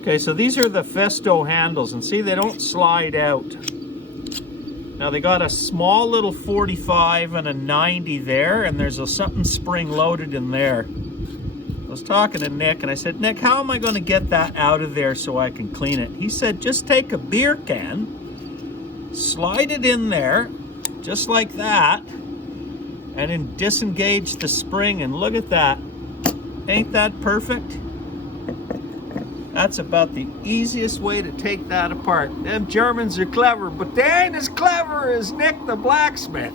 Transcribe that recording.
Okay, so these are the Festo handles, and see, they don't slide out. Now they got a small little 45 and a 90 there, and there's a something spring loaded in there. I was talking to Nick, and I said, Nick, how am I going to get that out of there so I can clean it? He said, just take a beer can, slide it in there, just like that, and then disengage the spring, and look at that. Ain't that perfect? That's about the easiest way to take that apart. Them Germans are clever, but they ain't as clever as Nick the blacksmith.